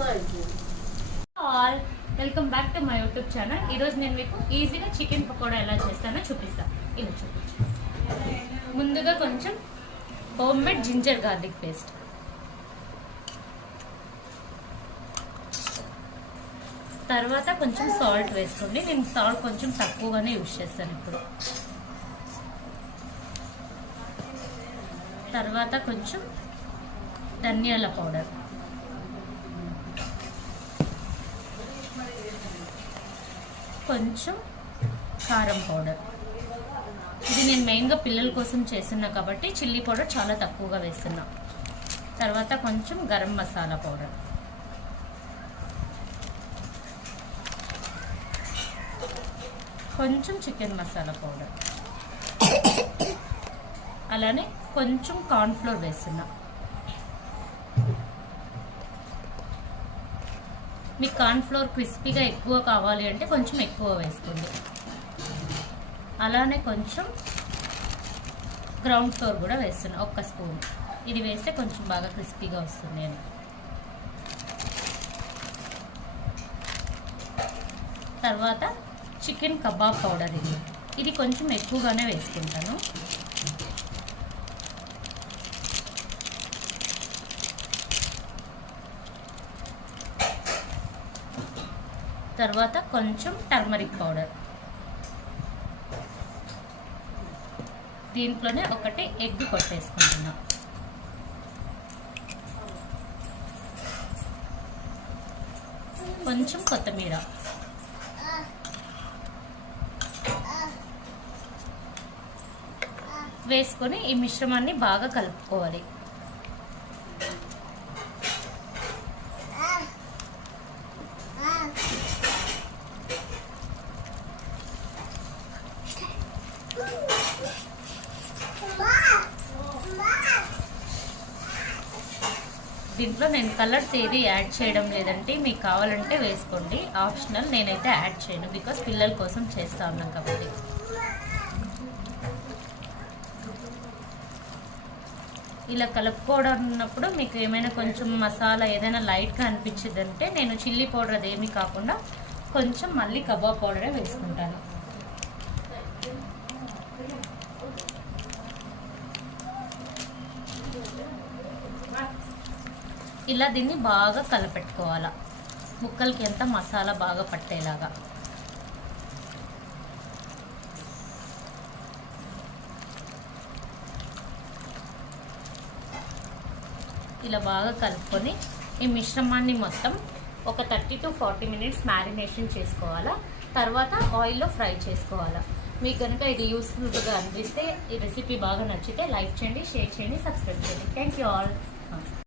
All welcome back to my YouTube channel. ఈరోజు నేను మీకు ఈజీగా చికెన్ పకోడా ఎలా చేస్తానో చూపిస్తాను. ఇలా చూపించు. ముందుగా కొంచెం home made ginger garlic paste, తర్వాత కొంచెం సాల్ట్ వేసుకోండి. నేను సాల్ట్ కొంచెం తక్కువగానే యూజ్ చేస్తాను ఇప్పుడు. తర్వాత కొంచెం ధనియాల పౌడర్, కొంచెం కారం పౌడర్. ఇది నేను మెయిన్గా పిల్లల కోసం చేస్తున్నా కాబట్టి చిల్లీ పౌడర్ చాలా తక్కువగా వేస్తున్నా. తర్వాత కొంచెం గరం మసాలా పౌడర్, కొంచెం చికెన్ మసాలా పౌడర్, అలానే కొంచెం కార్న్ఫ్లోర్ వేస్తున్నా. మీకు కార్న్ఫ్లోర్ క్రిస్పీగా ఎక్కువ కావాలి అంటే కొంచెం ఎక్కువ వేసుకోండి. అలానే కొంచెం గ్రౌండ్ ఫ్లోర్ కూడా వేస్తున్నా, 1 స్పూన్. ఇది వేస్తే కొంచెం బాగా క్రిస్పీగా వస్తుంది నేను. తర్వాత చికెన్ కబాబ్ పౌడర్, ఇది కొంచెం ఎక్కువగానే వేసుకుంటాను. తర్వాత కొంచెం టర్మరిక్ పౌడర్. దీంట్లోనే ఒకటి ఎగ్ కొట్టేసుకుంటున్నా. కొంచెం కొత్తిమీర, వేసుకొని ఈ మిశ్రమాన్ని బాగా కలుపుకోవాలి. దీంట్లో నేను కలర్స్ ఏది యాడ్ చేయడం లేదంటే, మీకు కావాలంటే వేసుకోండి, ఆప్షనల్. నేనైతే యాడ్ చేయను, బికాస్ పిల్లల కోసం చేస్తా ఉన్నాం కాబట్టి. ఇలా కలుపుకోవడం ఉన్నప్పుడు మీకు ఏమైనా కొంచెం మసాలా ఏదైనా లైట్గా అనిపించిందంటే నేను చిల్లీ పౌడర్ అదేమీ కాకుండా కొంచెం మళ్ళీ కబాబ్ పౌడరే వేసుకుంటాను. ఇలా దీన్ని బాగా కలపెట్టుకోవాలా, ముక్కలకి ఎంత మసాలా బాగా పట్టేలాగా. ఇలా బాగా కలుపుకొని ఈ మిశ్రమాన్ని మొత్తం ఒక 30 to 40 మినిట్స్ మ్యారినేషన్ చేసుకోవాలా. తర్వాత ఆయిల్లో ఫ్రై చేసుకోవాలా. మీకు కనుక ఇది యూస్ఫుల్గా అనిపిస్తే, ఈ రెసిపీ బాగా నచ్చితే లైక్ చేయండి, షేర్ చేయండి, సబ్స్క్రైబ్ చేయండి. Thank you all.